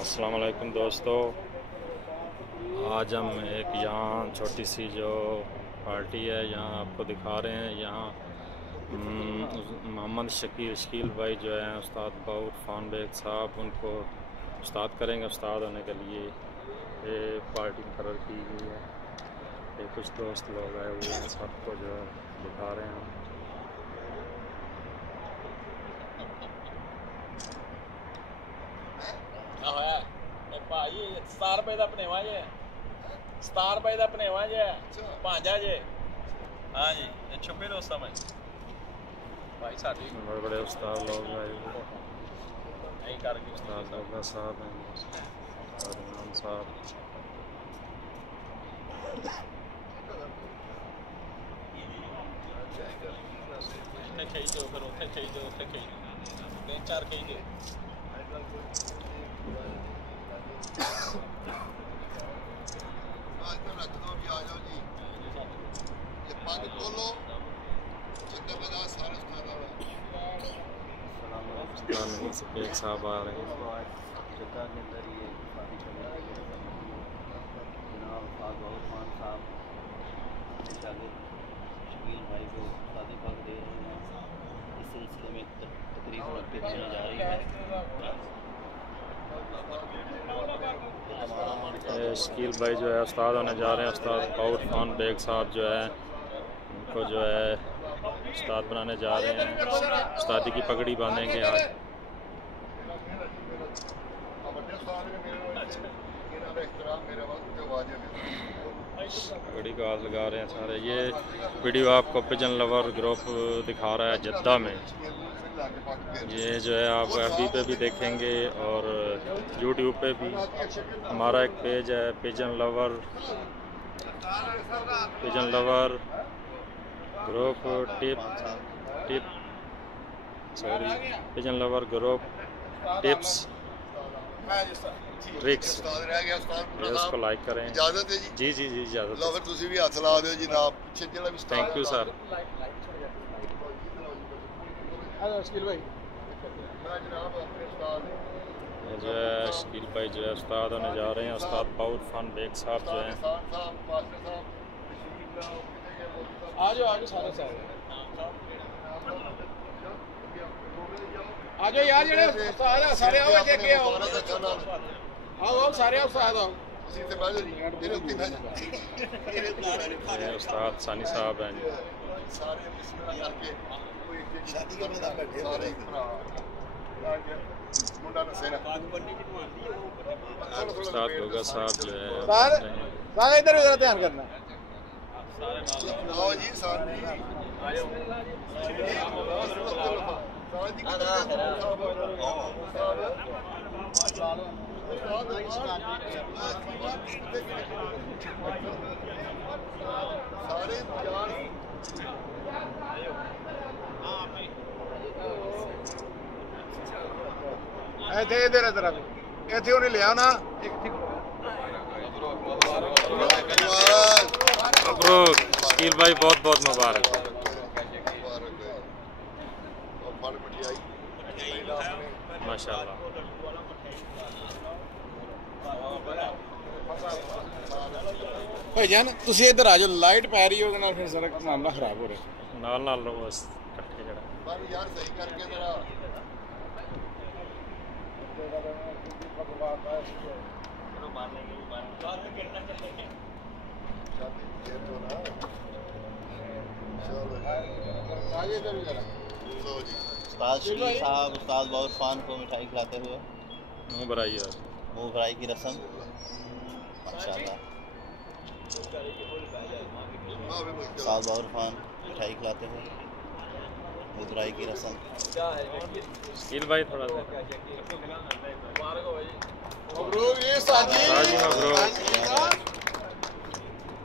अस्सलाम वालेकुम दोस्तों, आज हम एक यहाँ छोटी सी जो पार्टी है यहाँ आपको दिखा रहे हैं। यहाँ मोहम्मद शकील भाई जो हैं उस्ताद बाउर फान बेग साहब, उनको उस्ताद करेंगे। उस्ताद होने के लिए ये पार्टी मुकर्रर की गई है। ये कुछ दोस्त लोग आए हुए हैं, सबको जो है दिखा रहे हैं। भाई 7 रुपए का भनेवा जे, 7 रुपए का भनेवा जे, भांजा जे। हाँ जी, छुपे दोस्त में भाई साडी बड़े बड़े उस्ताद लोग आए हुए हैं। नहीं करके उस्ताद लोगा साहब हैं, उस्ताद इमाम साहब। उत्थे खई दो, फिर उत्थे खई दो, उत्थे खई 3-4 खई दे। एक साहब आ रहे हैं। जद्दा के अंदर ये शादी करने के लिए जनाब उस्ताद बाउर खान साहब अपने शागिर्द शकील भाई को शादी पक दे रहे हैं। इस सिलसिले में तकरीब पेश होने जा रही है। शकील भाई जो है उस्ताद होने जा रहे हैं। उस्ताद बाउर खान बेग साहब जो है उनको जो है उस्ताद बनाने जा रहे हैं। उस्तादी की पगड़ी बांधेंगे आज। पगड़ी का हाथ लगा रहे हैं सारे। ये वीडियो आपको पिजन लवर ग्रुप दिखा रहा है जद्दा में। ये जो है आप FB पे भी देखेंगे और YouTube पे भी। हमारा एक पेज है pigeon lover group pigeon lover group tips tricks. उसको लाइक करें। इजाजत है जी। जी इजाजत। लो फिर तुसी भी हाथ ला दियो जी ना पीछे जेड़ा भी थैंक यू सर। शकील भाई जनाब अपने उस्ताद जो है शकील भाई जो है उस्ताद होने जा रहे हैं। उस्ताद बाउर खान बेग साहब जो हैं आजो सारे आजो यार जेड़े उस्ताद है सारे आओ के आओ सारे आओ उस्ताद आओ। उस्ताद सानी साहब हैं। उस्ताद गोगा साहब जो है सारे इधर उधर ध्यान करना। आओ जी साहब आयो इधर इतने उन्हें लिया ना मबरूक शकील भाई, बहुत बहुत मुबारक। माशाल्लाह। भाईजान तुसी इधर आ जाओ, लाइट पै रही होगी ना फिर सारा मामला खराब हो रहा है। नाल बस इकट्ठे जरा यार सही करके जरा उस्ताद शकील साहब उस्ताद बाउर खान को मिठाई खिलाते हुए मुँह भराई है। मुँह भराई की रस्म माशाल्लाह। उस्ताद बाउर खान मिठाई खिलाते हुए मुँह भराई की रस्म। शकील भाई थोड़ा सा मबरूक ये साजी मबरूक।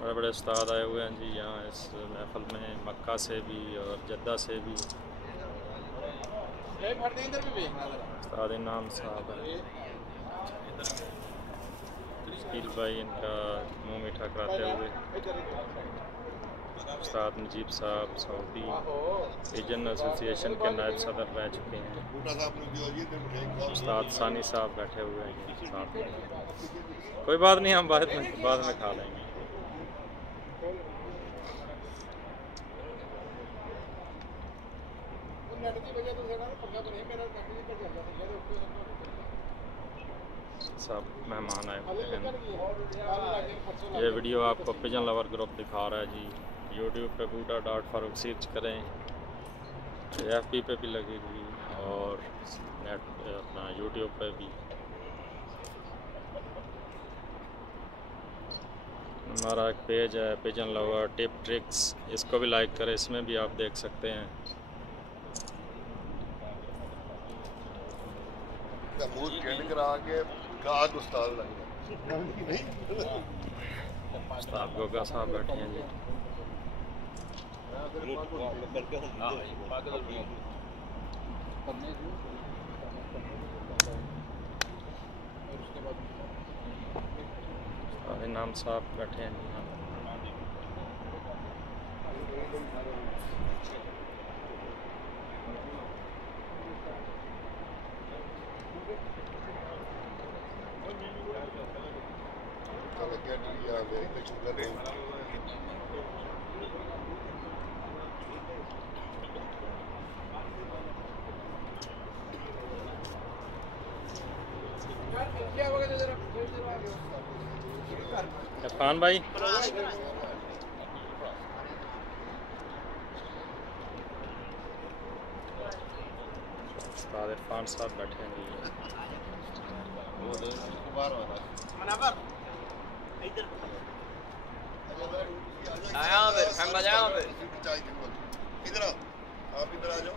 बड़े बड़े उस्ताद आए हुए हैं जी यहाँ इस महफल में, मक्का से भी और जद्दा से भी। उस्ताद इनाम साहब हैं। शकील भाई इनका मुँह मीठा कराते हुए। उस्ताद नजीब साहब सऊदी रीजन एसोसिएशन के नायब सदर रह चुके हैं। बूटा साहब ने दिया जी, तो मिठाई उस्ताद सानी साहब बैठे हुए हैं साथ में। कोई बात नहीं, हम बाद में खा लेंगे। सब मेहमान आए हुए हैं। ये वीडियो आपको पिजन लवर ग्रुप दिखा रहा है जी। यूट्यूब पे बूटा डॉट फारूक सर्च करें, FB पे भी लगेगी और नेट अपना यूट्यूब पे भी। हमारा एक पेज है पिजन लवर टिप ट्रिक्स, इसको भी लाइक करें, इसमें भी आप देख सकते हैं। मुंह टेढ़ करा के गाग उस्ताद लग गया। उस्ताद गोगा साहब बैठे हैं जी। उस्ताद इनाम साहब बैठे हैं जी। इरफान भाई, उस्ताद इरफान साहब बैठे हैं जी। इधर आओ, आप इधर आ जाओ।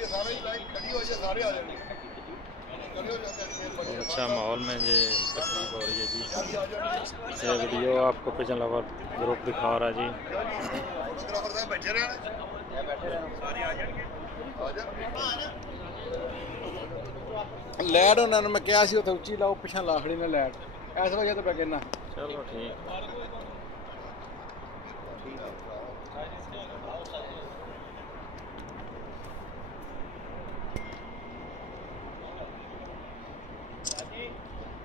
ये सारे ही लाइन खड़ी हो जाए, सारे आ जाएंगे। खड़े हो जाते हैं। अच्छा माहौल में ये तकलीफ हो रही है जी। ये वीडियो आपको पिजन लवर ग्रुप दिखा रहा है जी। फोटोग्राफर साहब बैठे रहे सारे आ जाएंगे। आ जाओ। लैट ਉਹਨਾਂ ਨੂੰ ਮੈਂ ਕਿਹਾ ਸੀ ਉੱਥੇ ਉੱਚੀ ਲਾਓ, ਪਿਛਾਂ ਲਾਖੜੀ ਨਾ ਲੈਟ ਇਸ ਵਜ੍ਹਾ ਤੇ ਮੈਂ ਕਹਿੰਦਾ। चलो ठीक।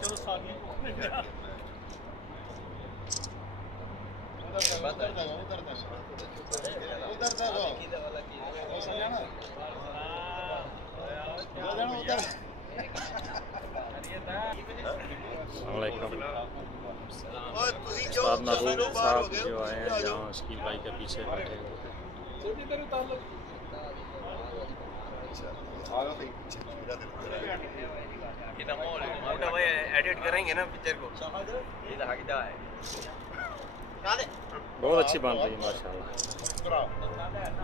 चलो साथ उस्ताद महबूब साहब जो आए हैं जहाँ शकील भाई के पीछे बैठे हुए हैं। मोटा भाई एडिट करेंगे ना पिक्चर को, ये तो हकदा है। बहुत अच्छी बन रही है माशाल्लाह।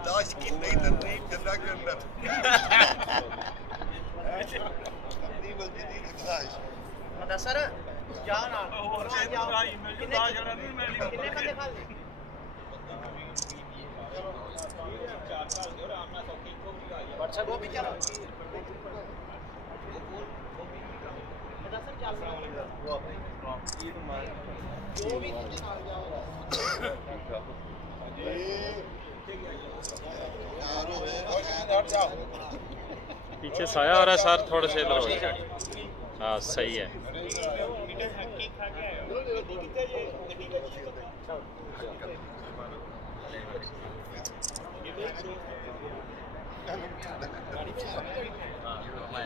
लाश की नई तरतीब जन्नत के अंदर। अपनी मस्जिद की ख्वाहिश। मुदस्सर जान आ वो भी चलो पीछे साया आ रहा है सर, थोड़े से इधर हो जाए। हाँ सही है।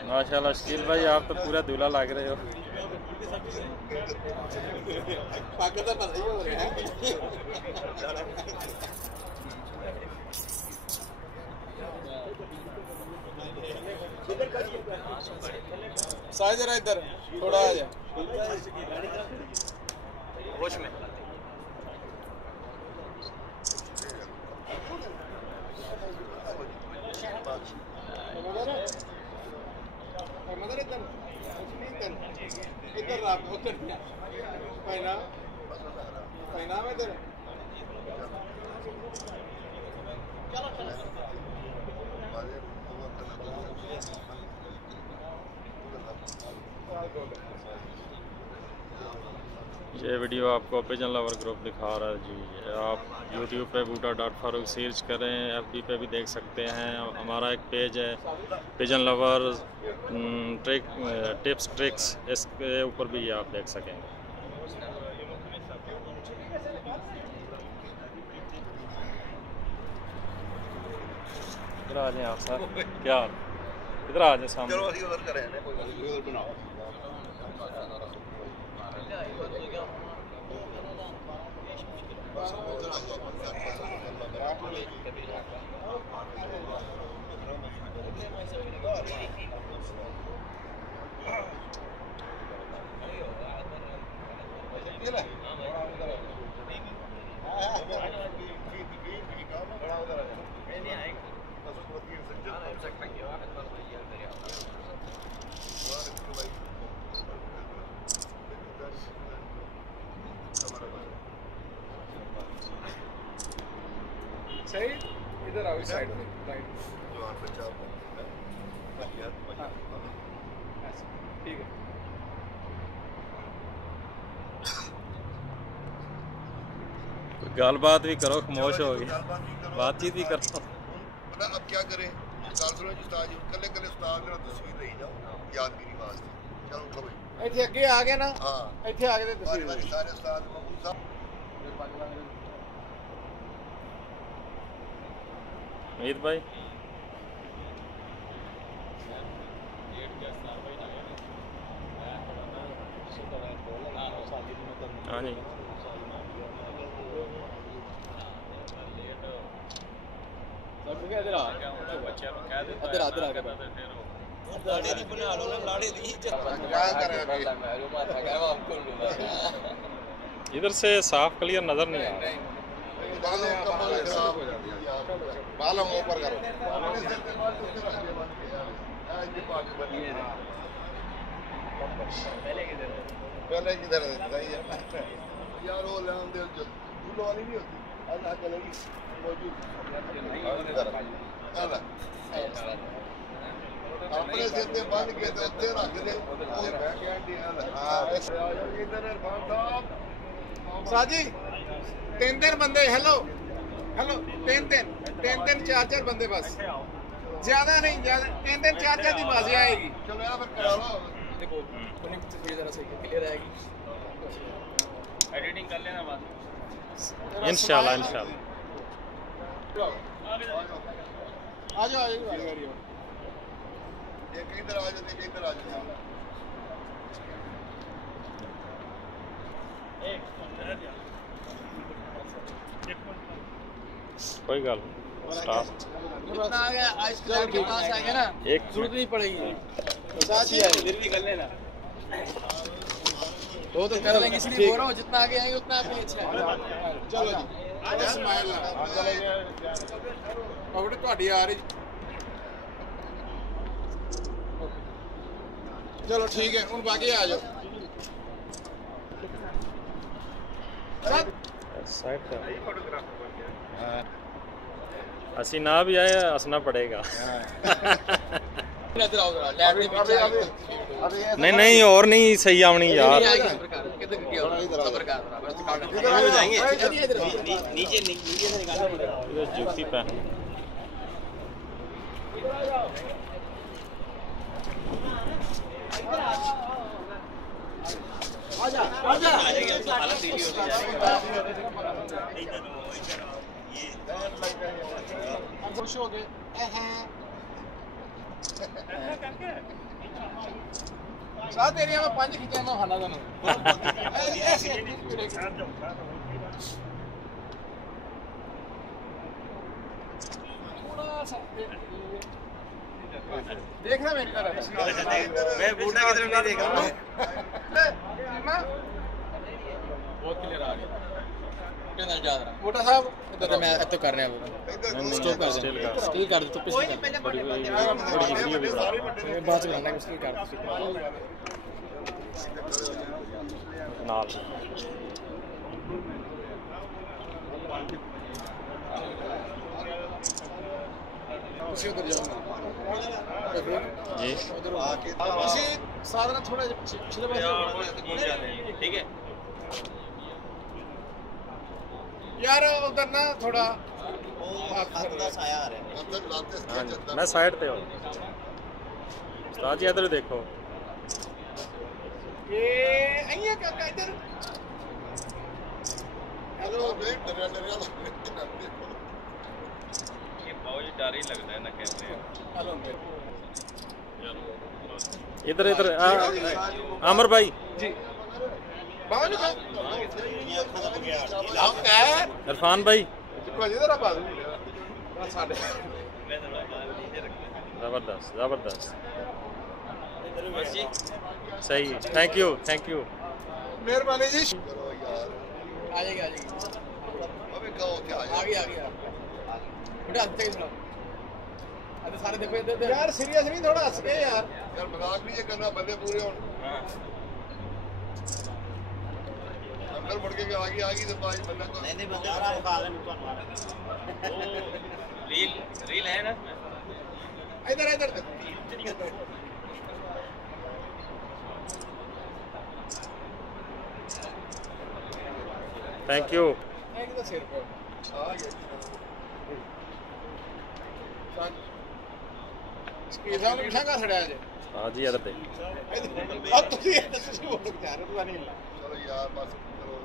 माशाल्लाह शकील भाई आप तो पूरा दूल्हा लग रहे हो। साइड जरा इधर थोड़ा आ जा होश में। मदर इधर इधर रात उधर पहना इधर ये वीडियो आपको पिजन लवर ग्रुप दिखा रहा है जी। आप YouTube पे बूटा.फारूक सर्च करें, FB पे भी देख सकते हैं। हमारा एक पेज है पिजन लवर टिप्स ट्रिक्स, इसके ऊपर भी आप देख सकेंगे। इधर आ जाए आप सर, क्या इधर आ जाए सामने। चलो ਅਸੀਂ ਉਧਰ ਕਰੇ ਨੇ ਕੋਈ ਗੱਲ ਨਹੀਂ, ਉਧਰ ਬਣਾਓ। सही, इधर आओ, इस साइड में, राइट। ठीक है। गलबात भी करो, खामोश हो गई, बातचीत भी करो। पता अब क्या करें, कालसरों जी उस्ताद जी कल्ले कल्ले उस्ताद ने तस्वीर ले जाओ यादगिरी वास्ते। चलो उठो भाई, ਇੱਥੇ ਅੱਗੇ ਆ ਗਏ ਨਾ, हाँ ਇੱਥੇ ਆ ਕੇ ਤੇ बारी तस्वीर बारी सारे उस्ताद महमूद साहब मीत भाई हाँ जी, इधर आ, इधर आ, इधर आ के लाड़े दी बना लो ना, लाड़े दी क्या करें अभी? इधर से साफ क्लियर नजर नहीं आ रहा। बालों का बाल खराब हो जाती है, बालों को ऊपर करो। पहले किधर सही है यार, वो लेन दे जो फूल वाली नहीं होती, अल्लाह चलेगी मौजूद अपने सीधे बंद के तो उत्ते रख दे। हां इधर इरफान साहब साजी, तीन तीन बंदे, हेलो हेलो, तीन तीन चार चार बंदे बस, ज्यादा नहीं, ज्यादा तीन तीन चार चार की बाजी आएगी। चलो यार फिर करा लो। देखो उन्हें तस्वीर जरा सही क्लियर आएगी, एडिटिंग कर लेना बाद में। इंशाल्लाह इंशाल्लाह। आ जाओ आ जाओ, एक इधर आ जाते, इधर आ जाते। कोई गल स्टाफ जितना आ गया आइसक्रीम के पास आ गया ना, एक जरूरत नहीं पड़ेगी। साजी इधर भी कर लेना। वो तो कर लेंगे, इसलिए बोल रहा हूँ जितना आगे आएंगे उतना आपके अच्छा है। चलो जी, स्माइल पकड़ो, ਤੁਹਾਡੀ आ रही। चलो ठीक है, उन बाकी आ जाओ। असी ना भी आए, हंसना पड़ेगा। इधर आओ जरा, लैब के पीछे आओ। नहीं नहीं, और नहीं सही आवनी यार। किधर हो जाएंगे, नीचे नीचे से निकालना पड़ेगा। इधर जूती पहन आजा आजा, हालत डेली हो जाएगी। खुश हो गए। साथ एरिया में 5 खिंचा में खाना था थोड़ा सा देखना मेरी तरफ। मैं बूढ़ा की तरफ नहीं देख रहा हूँ। बहुत क्लियर आ गया। किधर जा रहा मोटा साहब, इधर मैं अब तो कर रहे हैं, स्टॉप कर दे, स्टिल कर दे तो पिछले बड़ी वीडियो भी बना। बात करना है, स्टिल कर दे नाल ਤੁਸੀਂ ਉਧਰ ਜਾਓ जी ਅਸੀਂ ਸਾਧਨਾ ਥੋੜਾ ਜਿਹਾ ਪਿਛਲੇ ਪਾਸੇ ठीक है ਯਾਰ ਉਧਰ ਨਾ ਥੋੜਾ ਹੱਥ ਦਾ ਸਾਇਆ ਆ ਰਿਹਾ ਅੰਦਰ ਲਾਤੇ हाँ जी मैं साइड पे हूँ उस्ताद जी इधर देखो ਇਹ ਆਈਏ ਕਾਕਾ ਇੱਧਰ हेलो नहीं डरिया डरिया लगते ये बहुत डर ही लगता है ना कैमरे ਹਲੋ इधर इधर आमर भाई ਜੀ ਬਾਹਰ ਨੂੰ ਇਹ ਅੱਖਾਂ ਦਾ ਬਗਿਆੜ ਆਪ ਹੈ इरफान भाई ਕੋਈ ਇਧਰ ਆ ਬਾਜ਼ੂ ਸਾਡੇ मैं थोड़ा बाल नीचे रखता जबरदस्त जबरदस्त हूं बस जी सही है थैंक यू ਮਿਹਰਬਾਨੀ ਜੀ करो यार ਆ ਜਾਏਗੀ ਆ ਜਾਏਗੀ अबे कहो क्या ਆ ਗਈ ਬੇਟਾ ਹੱਥ ਤੇ ਸੁਣਾ ਅੱਜ ਸਾਰੇ ਦੇਖੋ ਇੱਧਰ ਯਾਰ ਸੀਰੀਅਸ ਨਹੀਂ ਥੋੜਾ ਹੱਸ ਕੇ ਯਾਰ यार मजाक नहीं ये करना बंदे पूरे हों हां अंदर मुड़ के आगे तो पांच बंदे को ਨਹੀਂ ਬੰਦੇ ਭਰਾ ਵਿਖਾ ਦੇਣ ਤੁਹਾਨੂੰ रील है ना इसमें ਇੱਧਰ ਇੱਧਰ थैंक यू ਇੱਕ ਤਾਂ ਸਿਰ ਪਰ ਆ ਗਿਆ ਸਪੀਡ ਦਾ ਮਿਠਾ ਕਾ ਛੜਿਆ ਜੇ हाँ जी इधर देख ਆ ਤੁਸੀਂ ਬੋਲ ਕੇ ਜਾ ਰਹੇ ਹੋ ਨਹੀਂ चलो यार बस करो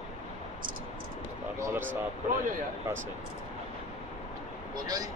मदर साहब हो जाओ यार। पास हो गया जी